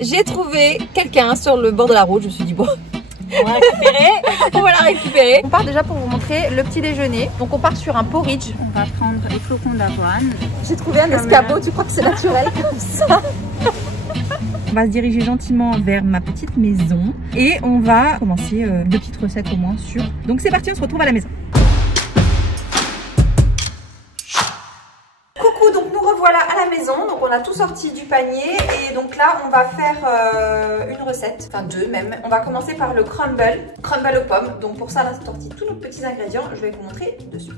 J'ai trouvé quelqu'un sur le bord de la route. Je me suis dit bon, On va récupérer. on va la récupérer. On part déjà pour vous montrer le petit déjeuner. Donc on part sur un porridge. On va prendre les flocons d'avoine. J'ai trouvé un escabeau. Tu crois que c'est naturel comme ça? On va se diriger gentiment vers ma petite maison et on va commencer deux petites recettes au moins sur. Donc c'est parti, on se retrouve à la maison. Coucou, donc nous revoilà à la maison. Donc on a tout sorti du panier et donc là on va faire une recette, enfin deux même. On va commencer par le crumble aux pommes. Donc pour ça, là c'est sorti tous nos petits ingrédients. Je vais vous montrer de suite.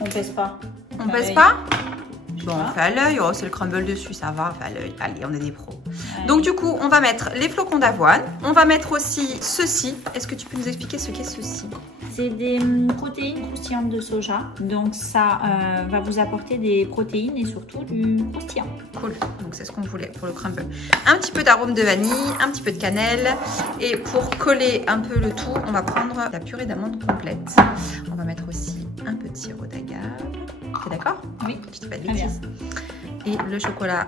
On pèse pas. On pèse pas? Bon, on fait à l'œil, oh, c'est le crumble dessus, ça va, on fait à l'œil. Allez, on est des pros. Ouais. Donc du coup, on va mettre les flocons d'avoine. On va mettre aussi ceci. Est-ce que tu peux nous expliquer ce qu'est ceci? C'est des protéines croustillantes de soja. Donc ça va vous apporter des protéines et surtout du croustillant. Cool, donc c'est ce qu'on voulait pour le crumble. Un petit peu d'arôme de vanille, un petit peu de cannelle. Et pour coller un peu le tout, on va prendre la purée d'amande complète. On va mettre aussi un peu de sirop d'agave. T'es d'accord? Oui. Je dis pas de bêtises. Et le chocolat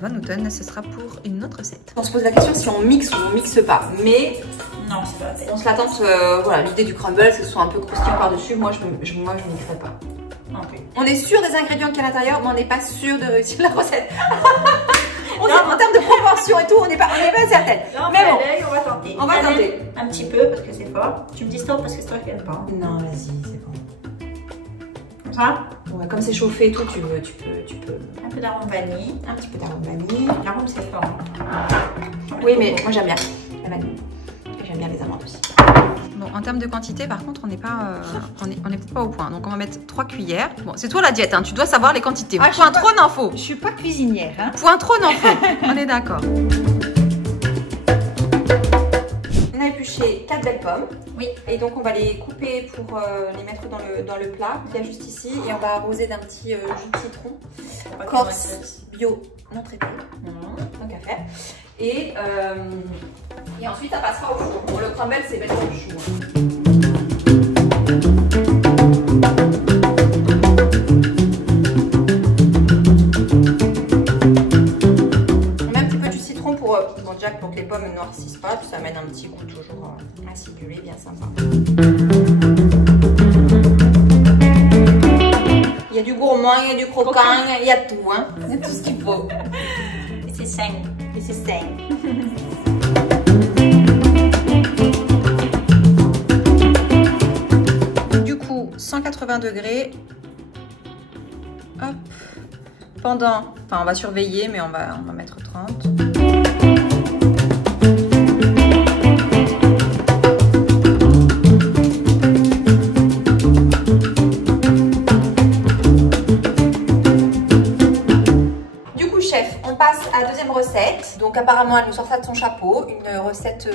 Van Houten, ce sera pour une autre recette. On se pose la question si on mixe ou on mixe pas. Mais non, c'est pas la peine. On se l'attente. Voilà, l'idée du crumble, c'est que ce soit un peu croustillant par-dessus. Moi, je ne mixerai pas. Okay. On est sûr des ingrédients qu'il y a à l'intérieur, mais on n'est pas sûr de réussir la recette. En termes de proportion et tout, on n'est pas certaine. Non, mais bon, on va tenter. On va tenter. Un petit peu parce que c'est fort. Tu me dis stop parce que c'est toi qui n'aime pas. Non, vas-y, c'est bon. Comme ça? Ouais, comme c'est chauffé et tout, tu peux. Un peu d'arôme vanille. Un petit peu d'arôme vanille. L'arôme, c'est fort. Oui, mais moi j'aime bien la vanille. J'aime bien les amandes aussi. Bon, en termes de quantité, par contre, on n'est pas, pas au point. Donc, on va mettre 3 cuillères. Bon, c'est toi la diète, hein. Tu dois savoir les quantités. Point trop d'infos. Je suis pas cuisinière. Hein. Point trop d'infos. On est d'accord. On a épluché 4 belles pommes. Oui. Et donc, on va les couper pour les mettre dans le plat qu'il y a juste ici. Et on va arroser d'un petit jus de citron. Corse bio, non traité. Tant qu'à faire. Et ensuite, ça passera au four. Bon, le crumble, c'est bête au chou. On met un petit peu du citron pour que les pommes ne noircissent pas. Puis ça amène un petit goût toujours acidulé, bien sympa. Il y a du gourmand, il y a du croquant, il y a tout. Hein. Il y a tout ce qu'il faut. Et c'est sain. Et c'est sain. Du coup, 180 degrés. Hop. Enfin, on va surveiller, mais on va mettre 30. Recette. Donc apparemment elle nous sort ça de son chapeau, une recette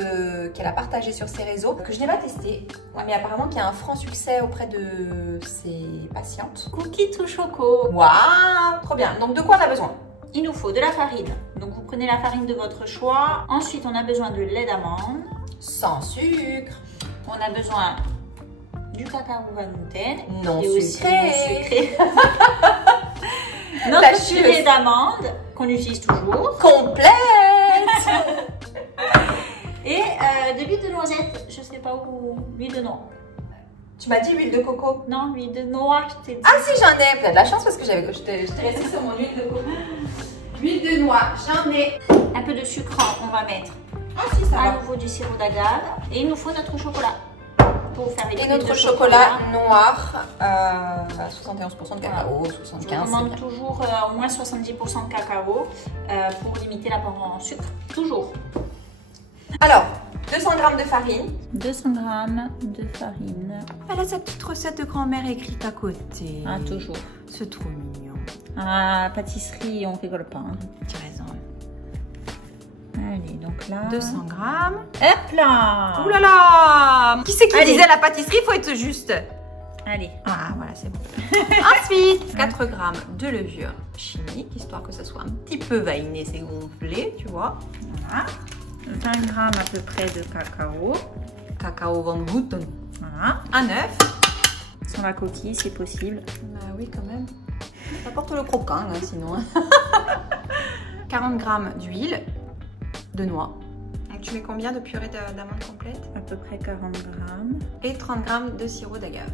qu'elle a partagée sur ses réseaux, que je n'ai pas testée, mais apparemment qui a un franc succès auprès de ses patientes. Cookies tout choco. Waouh, trop bien. Donc de quoi on a besoin? Il nous faut de la farine. Donc vous prenez la farine de votre choix. Ensuite on a besoin de lait d'amande. Sans sucre. On a besoin du cacao Van Houten. Non et sucré. Notre purée d'amande qu'on utilise toujours. Complète. Et de l'huile de noisette, je sais pas où, l'huile de noix. Tu m'as dit huile de coco? Non, l'huile de noix, je t'ai dit. Ah si, j'en ai. T'as de la chance parce que je t'ai resté sur mon huile de coco. Huile de noix, j'en ai. Un peu de sucre, on va mettre. Ah si, ça va. À nouveau du sirop d'agave. Et il nous faut notre chocolat. Pour faire les notre chocolat noir, 71% de cacao, 75%. Je demande toujours au moins 70% de cacao pour limiter l'apport en sucre, toujours. Alors, 200 g de farine. 200 g de farine. Elle a sa petite recette de grand-mère écrite à côté. Ah, toujours. C'est trop mignon. Ah, pâtisserie, on rigole pas. Hein. Tu as raison. Allez, donc là... 200 grammes. Hop là! Ouh là là! Qui c'est qui disait la pâtisserie? Faut être juste. Allez. Ah, voilà, c'est bon. Ensuite, 4 grammes de levure chimique, histoire que ça soit un petit peu vainé, c'est gonflé, tu vois. Voilà. 20 grammes à peu près de cacao. Cacao Van Houten. Voilà. Un œuf. Sans la coquille, si possible. Bah oui, quand même. Ça porte le croquant, hein, sinon. 40 grammes d'huile. de noix. Donc tu mets combien de purée d'amande complète? À peu près 40 grammes. Et 30 grammes de sirop d'agave.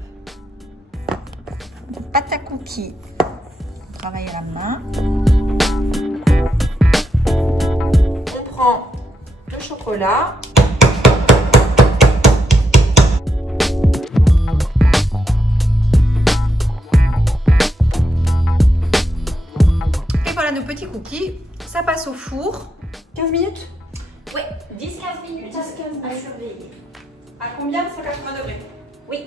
Pâte à cookies. On travaille à la main. On prend le chocolat. Et voilà nos petits cookies. Ça passe au four. 15 minutes? Oui, 10-15 minutes à surveiller. À combien? 180 degrés. Oui.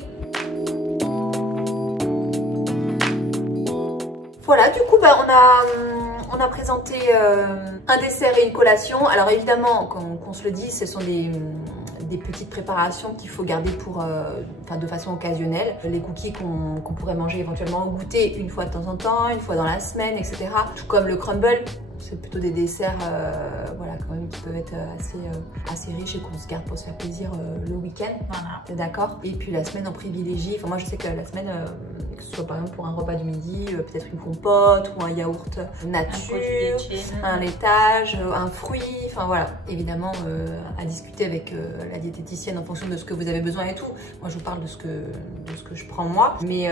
Voilà, du coup, on a présenté un dessert et une collation. Alors évidemment, qu'on se le dise, ce sont des petites préparations qu'il faut garder pour, de façon occasionnelle. Les cookies qu'on pourrait manger éventuellement au goûter une fois de temps en temps, une fois dans la semaine, etc. Tout comme le crumble. C'est plutôt des desserts voilà, quand même, qui peuvent être assez riches et qu'on se garde pour se faire plaisir le week-end. Voilà. T'es d'accord? Et puis la semaine, on privilégie. Enfin, moi, je sais que la semaine, que ce soit par exemple pour un repas du midi, peut-être une compote ou un yaourt nature, un laitage, un fruit. Enfin voilà, évidemment, à discuter avec la diététicienne en fonction de ce que vous avez besoin et tout. Moi, je vous parle de ce que je prends moi. Mais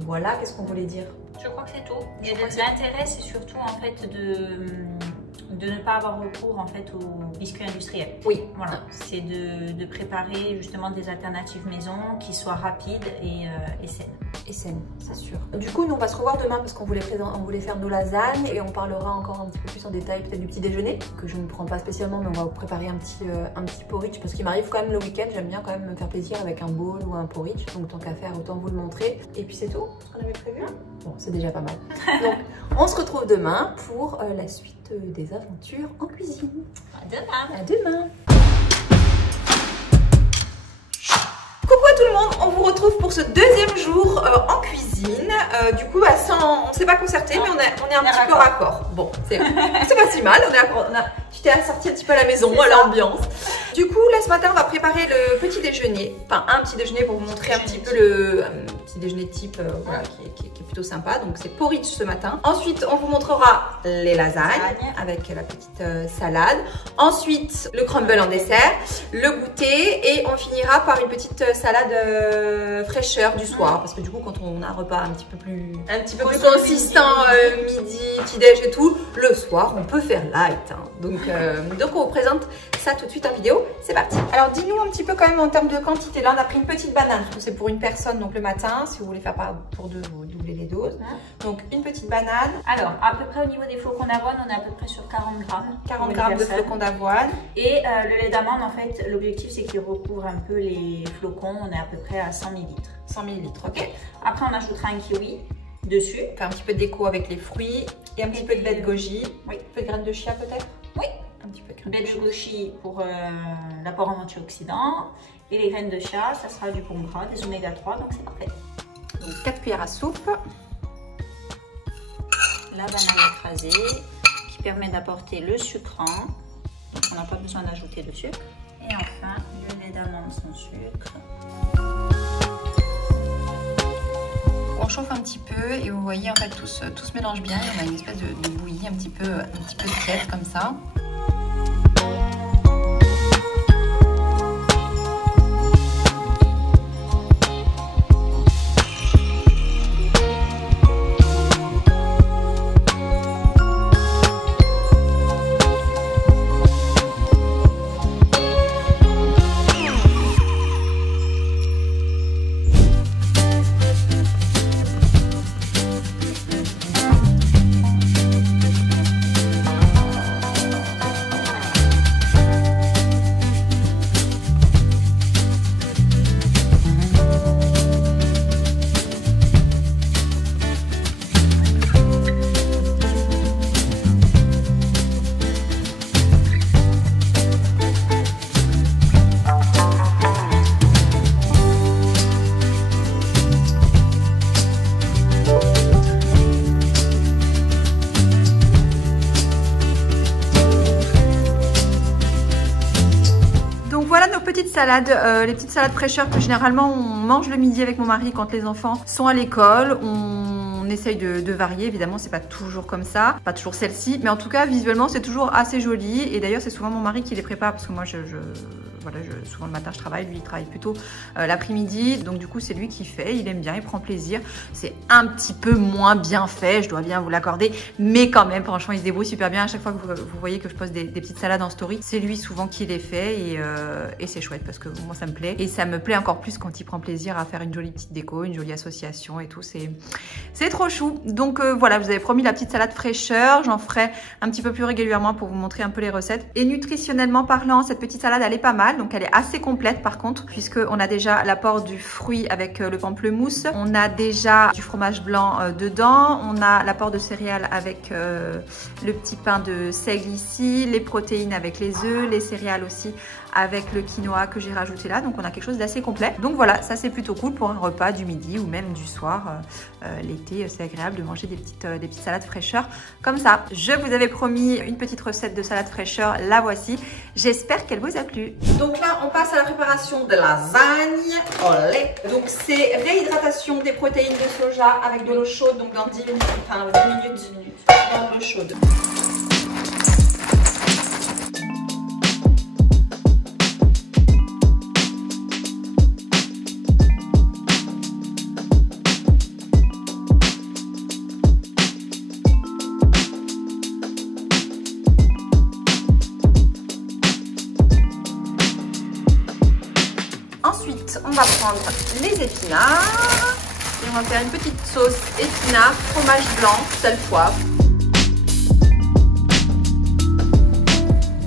voilà, qu'est-ce qu'on voulait dire? Je crois que c'est tout. L'intérêt, c'est surtout en fait de ne pas avoir recours en fait aux biscuits industriels. Oui. Voilà. C'est de préparer justement des alternatives maison qui soient rapides et saines. Et saines, c'est sûr. Du coup, nous on va se revoir demain parce qu'on voulait faire nos lasagnes et on parlera encore un petit peu plus en détail peut-être du petit déjeuner que je ne prends pas spécialement, mais on va vous préparer un petit porridge parce qu'il m'arrive quand même le week-end, j'aime bien quand même me faire plaisir avec un bowl ou un porridge, donc tant qu'à faire autant vous le montrer. Et puis c'est tout ce qu'on avait prévu. Bon, c'est déjà pas mal. Donc on se retrouve demain pour la suite des aventures en cuisine. À demain. À demain. Coucou à tout le monde, on vous retrouve pour ce deuxième jour en cuisine. Du coup, on ne s'est pas concerté, mais on est un petit peu raccord. Bon, c'est pas si mal. Tu t'es assorti un petit peu à la maison, à l'ambiance. Du coup, là ce matin, on va préparer le petit déjeuner. Enfin, un petit déjeuner pour vous montrer un petit peu le petit déjeuner type voilà, qui est plutôt sympa. Donc, c'est porridge ce matin. Ensuite, on vous montrera les lasagnes avec la petite salade. Ensuite, le crumble en dessert, le goûter et on finira par une petite salade fraîcheur du soir. Parce que du coup, quand on a un repas un petit peu plus consistant, midi, petit-déj et tout, le soir, on peut faire light. Hein. Donc, on vous présente ça tout de suite en vidéo. C'est parti. Alors, dis-nous un petit peu quand même en termes de quantité. Là, on a pris une petite banane. C'est pour une personne, donc le matin. Si vous voulez faire pour deux, vous doublez les doses. Donc, une petite banane. Alors, à peu près au niveau des flocons d'avoine, on est à peu près sur 40 grammes. 40 grammes de flocons d'avoine. Et le lait d'amande, en fait, l'objectif, c'est qu'il recouvre un peu les flocons. On est à peu près à 100 ml. 100 ml, ok. Après, on ajoutera un kiwi dessus. Faire un petit peu de déco avec les fruits et un petit peu de baie de goji. Oui. Un peu de graines de chia peut-être. Oui. Un petit peu de baie de goji pour l'apport en antioxydants. Et les graines de chia, ça sera du bon gras, des oméga 3, donc c'est parfait. Donc 4 cuillères à soupe. La banane écrasée qui permet d'apporter le sucrant. Donc on n'a pas besoin d'ajouter de sucre. Et enfin, le lait d'amande sans sucre. On chauffe un petit peu et vous voyez en fait tout se mélange bien et on a une espèce de bouillie un petit peu de crème comme ça. Les petites salades fraîcheurs que généralement on mange le midi avec mon mari quand les enfants sont à l'école. On On essaye de varier, évidemment c'est pas toujours comme ça, pas toujours celle-ci, mais en tout cas visuellement c'est toujours assez joli. Et d'ailleurs c'est souvent mon mari qui les prépare parce que moi voilà, souvent le matin je travaille, lui il travaille plutôt l'après-midi, donc du coup c'est lui qui fait, il aime bien, il prend plaisir. C'est un petit peu moins bien fait, je dois bien vous l'accorder, mais quand même franchement il se débrouille super bien. À chaque fois que vous voyez que je poste des petites salades en story, c'est lui souvent qui les fait et c'est chouette parce que moi ça me plaît. Et ça me plaît encore plus quand il prend plaisir à faire une jolie petite déco, une jolie association et tout, c'est trop chou. Donc voilà, je vous avais promis la petite salade fraîcheur, j'en ferai un petit peu plus régulièrement pour vous montrer un peu les recettes. Et nutritionnellement parlant, cette petite salade elle est pas mal, donc elle est assez complète par contre, puisqu'on a déjà l'apport du fruit avec le pamplemousse, on a déjà du fromage blanc dedans, on a l'apport de céréales avec le petit pain de seigle ici, les protéines avec les œufs, les céréales aussi avec le quinoa que j'ai rajouté là, donc on a quelque chose d'assez complet. Donc voilà, ça c'est plutôt cool pour un repas du midi ou même du soir. L'été, c'est agréable de manger des petites salades fraîcheur comme ça. Je vous avais promis une petite recette de salade fraîcheur, la voici. J'espère qu'elle vous a plu. Donc là, on passe à la préparation de lasagne. Olé. Donc c'est réhydratation des protéines de soja avec de l'eau chaude, donc dans 10 minutes, enfin 10 minutes dans de l'eau chaude. Ensuite, on va prendre les épinards et on va faire une petite sauce épinards, fromage blanc, sel, poivre.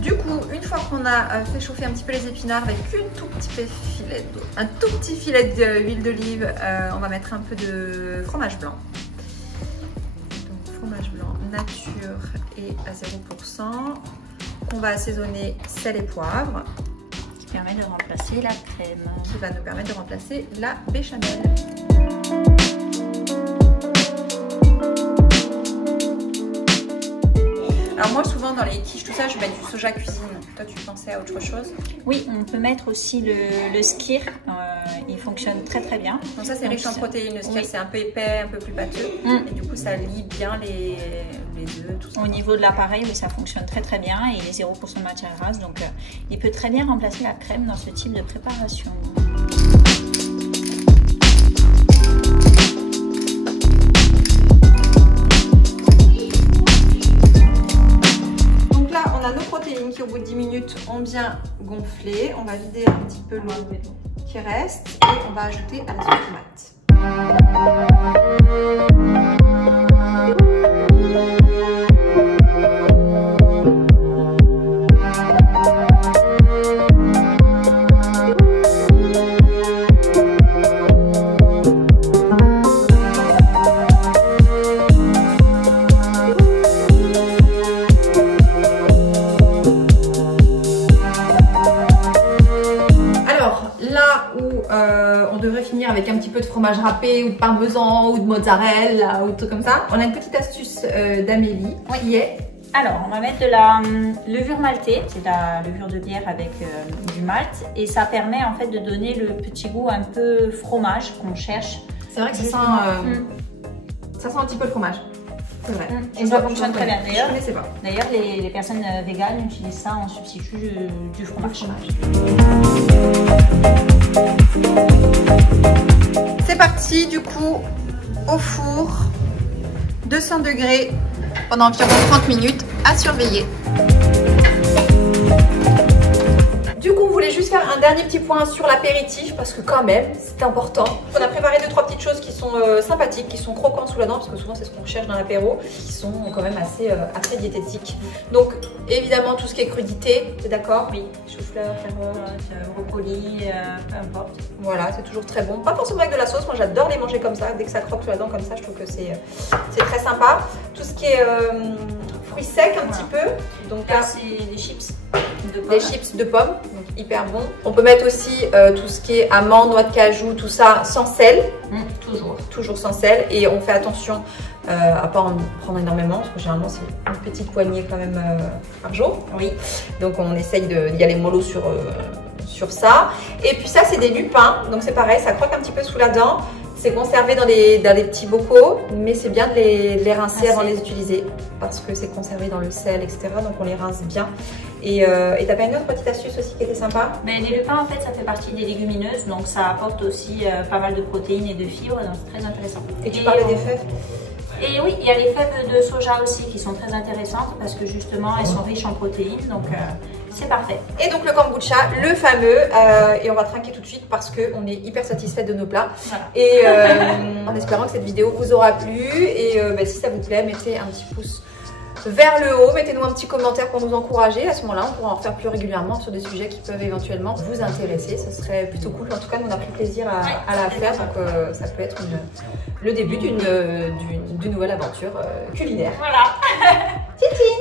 Du coup, une fois qu'on a fait chauffer un petit peu les épinards avec un tout petit filet d'huile d'olive, on va mettre un peu de fromage blanc. Donc fromage blanc nature et à 0%. On va assaisonner sel et poivre. Permet de remplacer la crème. Qui va nous permettre de remplacer la béchamel. Alors moi souvent dans les quiches tout ça je mets du soja cuisine. Toi tu pensais à autre chose? Oui, on peut mettre aussi le skyr. Il fonctionne très très bien. Donc ça c'est riche en protéines. Le skyr c'est un peu épais, un peu plus pâteux. Et du coup ça lie bien les œufs, tout ça. Au niveau de l'appareil, oui, ça fonctionne très très bien et il est 0% de matière grasse. Donc il peut très bien remplacer la crème dans ce type de préparation. Qui au bout de 10 minutes ont bien gonflé. On va vider un petit peu l'eau qui reste et on va ajouter à la sauce tomate. On devrait finir avec un petit peu de fromage râpé ou de parmesan ou de mozzarella ou de trucs comme ça. On a une petite astuce d'Amélie qui est... Alors, on va mettre de la levure maltée. C'est de la levure de bière avec du malt. Et ça permet en fait de donner le petit goût un peu fromage qu'on cherche. C'est vrai que ça sent un petit peu le fromage. C'est vrai. Et ça fonctionne très bien. D'ailleurs, les personnes véganes utilisent ça en substitut du fromage. C'est parti du coup au four, 200 degrés pendant environ 30 minutes à surveiller. Du coup, on voulait juste faire un dernier petit point sur l'apéritif parce que quand même, c'est important. On a préparé 2-3 petites choses qui sont sympathiques, qui sont croquantes sous la dent parce que souvent c'est ce qu'on recherche dans l'apéro, qui sont quand même assez diététiques. Donc évidemment tout ce qui est crudité, t'es d'accord? Oui. Chou-fleur, carotte, brocoli, peu importe. Voilà, c'est toujours très bon. Pas forcément avec de la sauce, moi j'adore les manger comme ça. Dès que ça croque sous la dent comme ça, je trouve que c'est très sympa. Tout ce qui est fruits secs un petit peu. Donc là c'est des chips. Des chips de pommes, donc hyper bon. On peut mettre aussi tout ce qui est amandes, noix de cajou, tout ça sans sel. Toujours sans sel. Et on fait attention à pas en prendre énormément parce que généralement c'est une petite poignée quand même par jour. Oui. Donc on essaye d'y aller mollo sur ça. Et puis ça c'est des lupins, donc c'est pareil, ça croque un petit peu sous la dent. C'est conservé dans des petits bocaux, mais c'est bien de les rincer avant de les utiliser parce que c'est conservé dans le sel, etc. Donc on les rince bien. Et t'as pas une autre petite astuce aussi qui était sympa? Mais les lupins en fait ça fait partie des légumineuses, donc ça apporte aussi pas mal de protéines et de fibres, donc c'est très intéressant. Et tu parlais des fèves? Et oui, il y a les fèves de soja aussi qui sont très intéressantes parce que justement elles sont riches en protéines, donc c'est parfait. Et donc le kombucha, le fameux, et on va trinquer tout de suite parce qu'on est hyper satisfait de nos plats. Voilà. Et en espérant que cette vidéo vous aura plu, et si ça vous plaît, mettez un petit pouce vers le haut, mettez-nous un petit commentaire pour nous encourager. À ce moment-là, on pourra en faire plus régulièrement sur des sujets qui peuvent éventuellement vous intéresser. Ce serait plutôt cool. En tout cas, nous on a pris plaisir à la faire, donc ça peut être le début d'une nouvelle aventure culinaire. Voilà. Titi.